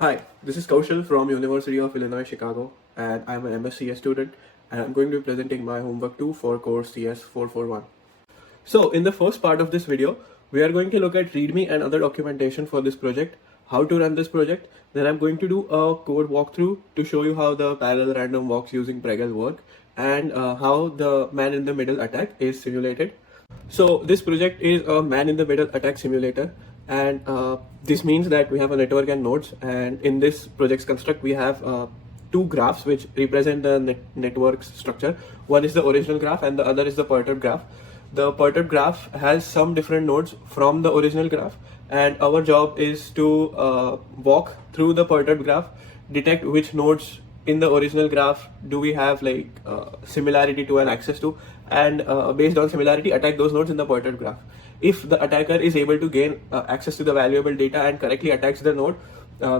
Hi, this is Kaushal from University of Illinois Chicago, and I'm an MScs student, and I'm going to be presenting my homework 2 for course CS441. So in the first part of this video, we are going to look at README and other documentation for this project, how to run this project. Then I'm going to do a code walkthrough to show you how the parallel random walks using Pregel work, and how the man-in-the-middle attack is simulated. So this project is a man-in-the-middle attack simulator, and this means that we have a network and nodes, and in this project's construct we have two graphs which represent the network's structure. One is the original graph and the other is the perturbed graph. The perturbed graph has some different nodes from the original graph, and our job is to walk through the perturbed graph, detect which nodes in the original graph do we have similarity to and access to, and based on similarity attack those nodes in the perturbed graph. If the attacker is able to gain access to the valuable data and correctly attacks the node,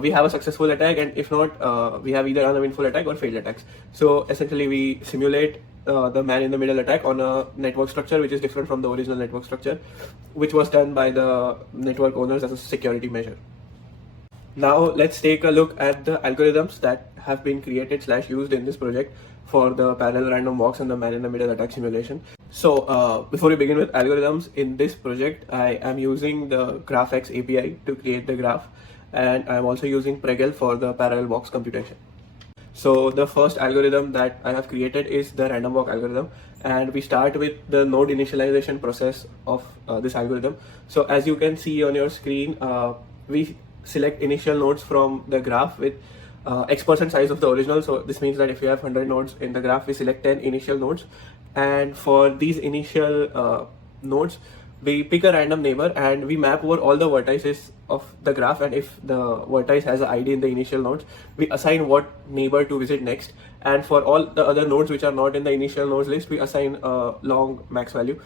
we have a successful attack, and if not, we have either uneventful attack or failed attacks. So essentially we simulate the man-in-the-middle attack on a network structure which is different from the original network structure, which was done by the network owners as a security measure. Now let's take a look at the algorithms that have been created / used in this project for the parallel random walks and the man-in-the-middle attack simulation. So before we begin with algorithms, in this project I am using the GraphX API to create the graph, and I'm also using Pregel for the parallel walks computation. So the first algorithm that I have created is the random walk algorithm, and we start with the node initialization process of this algorithm. So as you can see on your screen, we select initial nodes from the graph with X% size of the original. So this means that if you have 100 nodes in the graph, we select 10 initial nodes, and for these initial nodes we pick a random neighbor and we map over all the vertices of the graph, and if the vertex has an ID in the initial nodes, we assign what neighbor to visit next, and for all the other nodes which are not in the initial nodes list, we assign a long max value.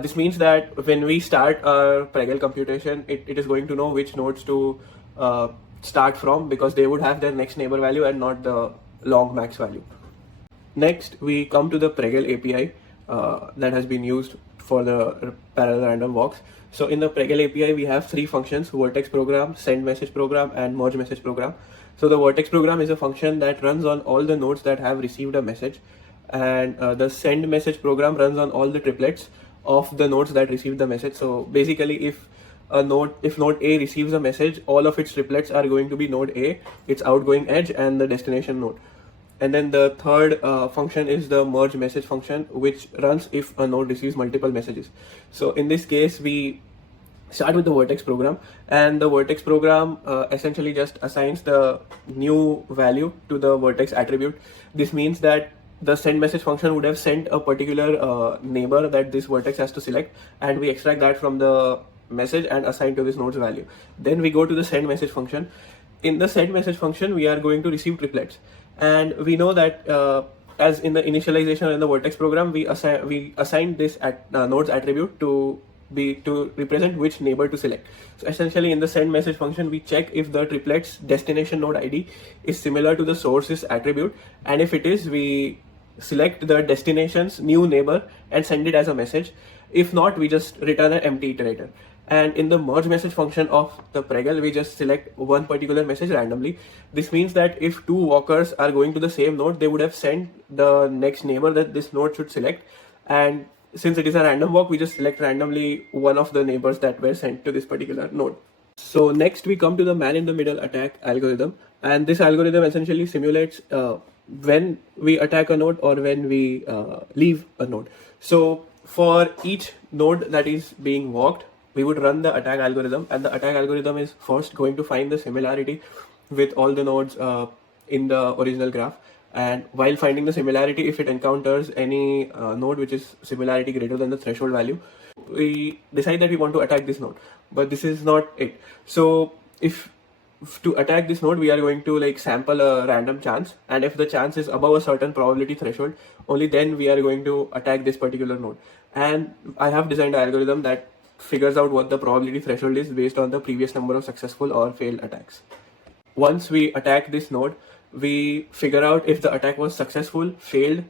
This means that when we start our Pregel computation, it is going to know which nodes to start from, because they would have their next neighbor value and not the long max value. Next, we come to the Pregel API that has been used for the parallel random walks. So in the Pregel API, we have three functions: vertex program, send message program, and merge message program. So the vertex program is a function that runs on all the nodes that have received a message, and the send message program runs on all the triplets of the nodes that received the message. So basically, if node A receives a message, all of its triplets are going to be node A, its outgoing edge, and the destination node. And then the third function is the merge message function, which runs if a node receives multiple messages. So in this case, we start with the vertex program, and the vertex program essentially just assigns the new value to the vertex attribute. This means that the send message function would have sent a particular neighbor that this vertex has to select, and we extract that from the message and assign to this node's value. Then we go to the send message function. In the send message function, we are going to receive triplets, and we know that as in the initialization in the vertex program, we assign this node's attribute to represent which neighbor to select. So essentially, in the send message function, we check if the triplet's destination node ID is similar to the source's attribute, and if it is, we select the destination's new neighbor and send it as a message. If not, we just return an empty iterator. And in the merge message function of the Pregel, we just select one particular message randomly. This means that if two walkers are going to the same node, they would have sent the next neighbor that this node should select, and since it is a random walk, we just select randomly one of the neighbors that were sent to this particular node. So next we come to the man-in-the-middle attack algorithm, and this algorithm essentially simulates when we attack a node or when we leave a node. So for each node that is being walked, we would run the attack algorithm, and the attack algorithm is first going to find the similarity with all the nodes in the original graph. And while finding the similarity, if it encounters any node which is similarity greater than the threshold value, we decide that we want to attack this node. But this is not it. So if to attack this node, we are going to sample a random chance, and if the chance is above a certain probability threshold, only then we are going to attack this particular node. And I have designed an algorithm that figures out what the probability threshold is based on the previous number of successful or failed attacks. Once we attack this node, we figure out if the attack was successful, failed,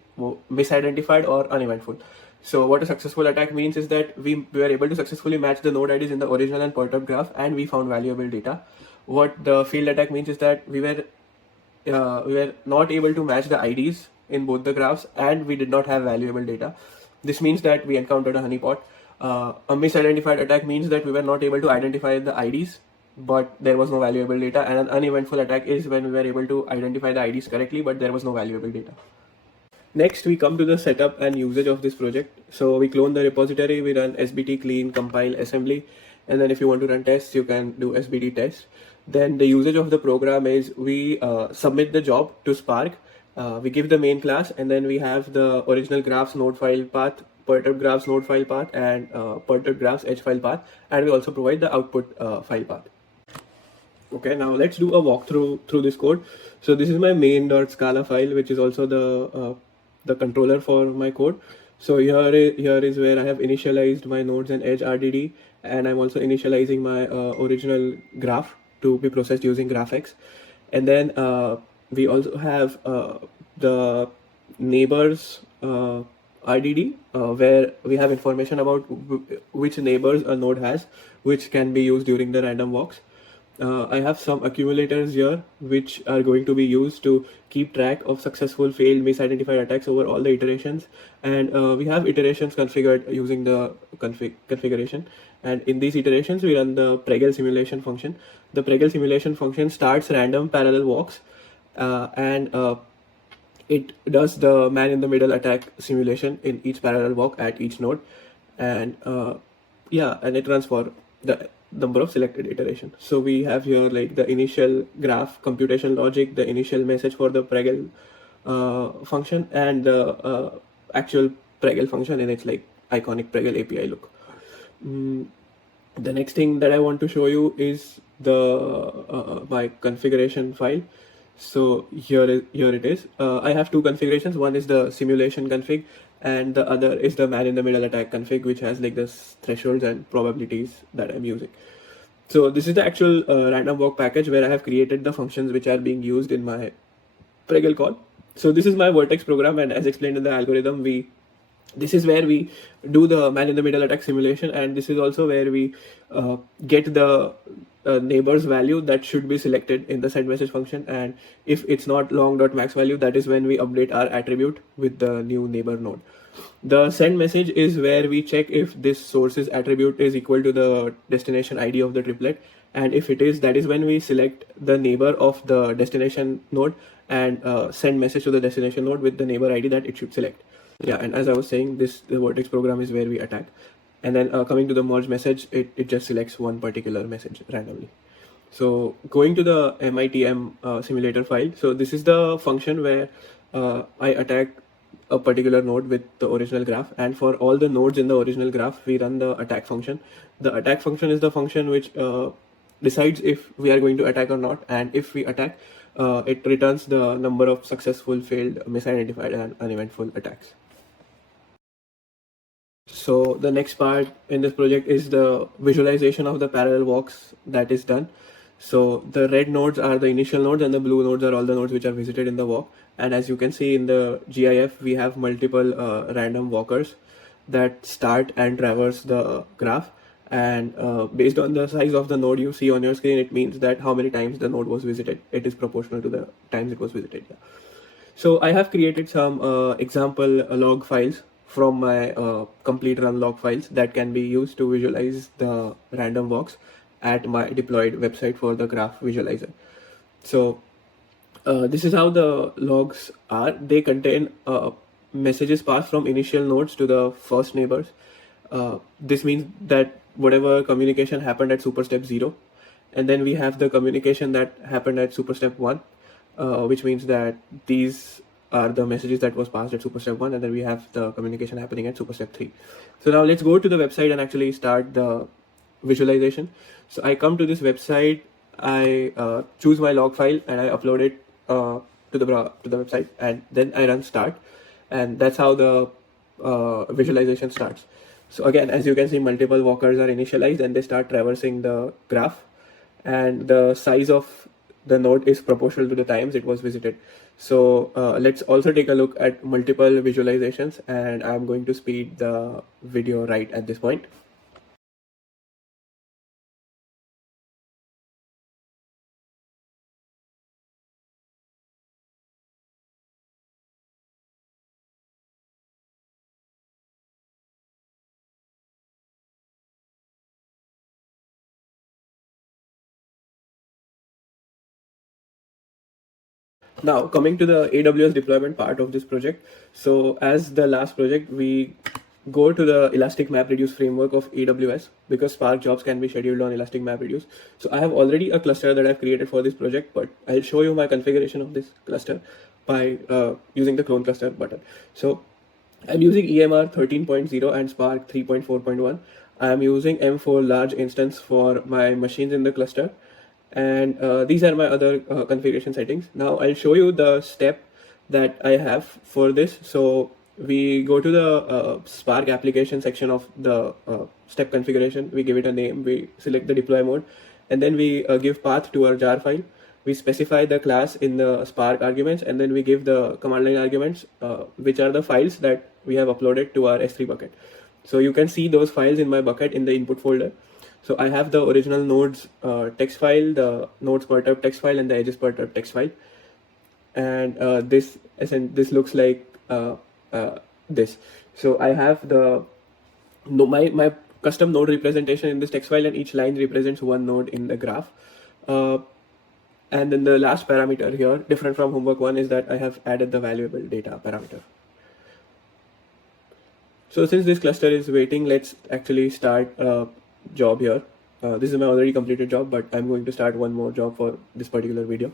misidentified, or uneventful. So what a successful attack means is that we were able to successfully match the node IDs in the original and perturbed graph, and we found valuable data. What the field attack means is that we were not able to match the IDs in both the graphs, and we did not have valuable data. This means that we encountered a honeypot. A misidentified attack means that we were not able to identify the IDs, but there was no valuable data. And an uneventful attack is when we were able to identify the IDs correctly, but there was no valuable data. Next, we come to the setup and usage of this project. So we clone the repository, we run sbt clean compile assembly, and then if you want to run tests, you can do sbt test. Then the usage of the program is we submit the job to Spark, we give the main class, and then we have the original graphs node file path, perturb graphs node file path, and perturb graphs edge file path, and we also provide the output file path. Okay, now let's do a walkthrough through this code. So this is my main.scala file, which is also the controller for my code. So here is where I have initialized my nodes and edge RDD, and I'm also initializing my original graph to be processed using GraphX. And then we also have the neighbors RDD, where we have information about which neighbors a node has, which can be used during the random walks. I have some accumulators here which are going to be used to keep track of successful, failed, misidentified attacks over all the iterations, and we have iterations configured using the configuration. And in these iterations, we run the Pregel simulation function. The Pregel simulation function starts random parallel walks, and it does the man-in-the-middle attack simulation in each parallel walk at each node, and and it runs for the number of selected iterations. So we have here like the initial graph computation logic, the initial message for the Pregel function, and the actual Pregel function in its like iconic Pregel API look. The next thing that I want to show you is the my configuration file. So here it is. I have two configurations. One is the simulation config, and the other is the man-in-the-middle attack config, which has like the thresholds and probabilities that I'm using. So this is the actual random walk package where I have created the functions which are being used in my Pregel call. So this is my Vertex program, and as explained in the algorithm, this is where we do the man-in-the-middle attack simulation, and this is also where we get the neighbor's value that should be selected in the send message function, and if it's not long.max value, that is when we update our attribute with the new neighbor node. The send message is where we check if this source's attribute is equal to the destination ID of the triplet, and if it is, that is when we select the neighbor of the destination node and send message to the destination node with the neighbor ID that it should select. Yeah, and as I was saying, the Vertex program is where we attack. And then coming to the merge message, it just selects one particular message randomly. So going to the MITM simulator file. So this is the function where I attack a particular node with the original graph. And for all the nodes in the original graph, we run the attack function. The attack function is the function which decides if we are going to attack or not. And if we attack, it returns the number of successful, failed, misidentified, and uneventful attacks. So the next part in this project is the visualization of the parallel walks that is done. So the red nodes are the initial nodes, and the blue nodes are all the nodes which are visited in the walk. And as you can see in the GIF, we have multiple random walkers that start and traverse the graph. And based on the size of the node you see on your screen, it means that how many times the node was visited. It is proportional to the times it was visited. Yeah. So I have created some example log files from my complete run log files that can be used to visualize the random walks at my deployed website for the graph visualizer. So this is how the logs are. They contain messages passed from initial nodes to the first neighbors. This means that whatever communication happened at super step 0, and then we have the communication that happened at super step 1, which means that these are the messages that was passed at super step 1, and then we have the communication happening at super step 3. So now let's go to the website and actually start the visualization. So I come to this website, I choose my log file, and I upload it to the website, and then I run start, and that's how the visualization starts. So again, as you can see, multiple walkers are initialized and they start traversing the graph, and the size of the node is proportional to the times it was visited. So let's also take a look at multiple visualizations, and I'm going to speed the video right at this point. Now coming to the AWS deployment part of this project. So as the last project, we go to the Elastic MapReduce framework of AWS because Spark jobs can be scheduled on Elastic MapReduce. So I have already a cluster that I've created for this project, but I'll show you my configuration of this cluster by using the clone cluster button. So I'm using EMR 13.0 and Spark 3.4.1. I'm using M4 large instance for my machines in the cluster. And these are my other configuration settings. Now I'll show you the step that I have for this. So we go to the Spark application section of the step configuration. We give it a name, we select the deploy mode, and then we give path to our jar file. We specify the class in the Spark arguments, and then we give the command line arguments, which are the files that we have uploaded to our S3 bucket. So you can see those files in my bucket in the input folder. So I have the original nodes text file, the nodes perturb text file, and the edges perturb text file. And this looks like this. So I have my custom node representation in this text file, and each line represents one node in the graph. And then the last parameter here, different from homework 1, is that I have added the valuable data parameter. So since this cluster is waiting, let's actually start a job here. This is my already completed job, but I'm going to start one more job for this particular video.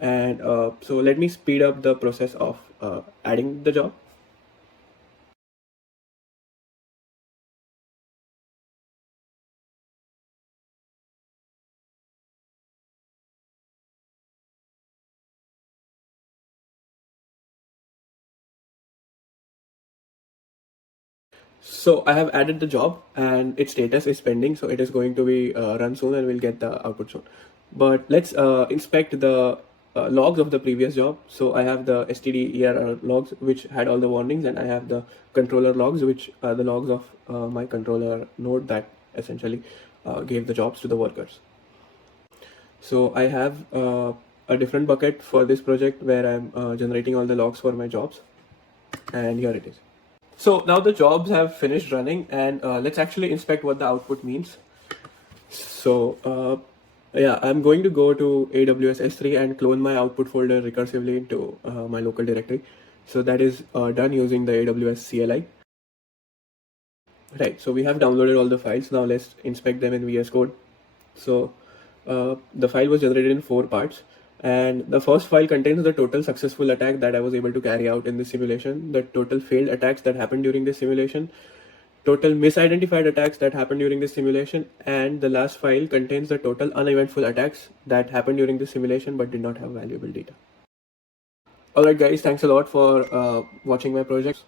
And so let me speed up the process of adding the job. So I have added the job and its status is pending. So it is going to be run soon and we'll get the output soon. But let's inspect the logs of the previous job. So I have the std error logs, which had all the warnings, and I have the controller logs, which are the logs of my controller node that essentially gave the jobs to the workers. So I have a different bucket for this project where I'm generating all the logs for my jobs, and here it is. So now the jobs have finished running, and let's actually inspect what the output means. So yeah, I'm going to go to AWS S3 and clone my output folder recursively into my local directory. So that is done using the AWS CLI. Right, so we have downloaded all the files. Now let's inspect them in VS Code. So the file was generated in 4 parts. And the first file contains the total successful attack that I was able to carry out in this simulation, the total failed attacks that happened during this simulation, total misidentified attacks that happened during this simulation, and the last file contains the total uneventful attacks that happened during this simulation but did not have valuable data. Alright guys, thanks a lot for watching my projects.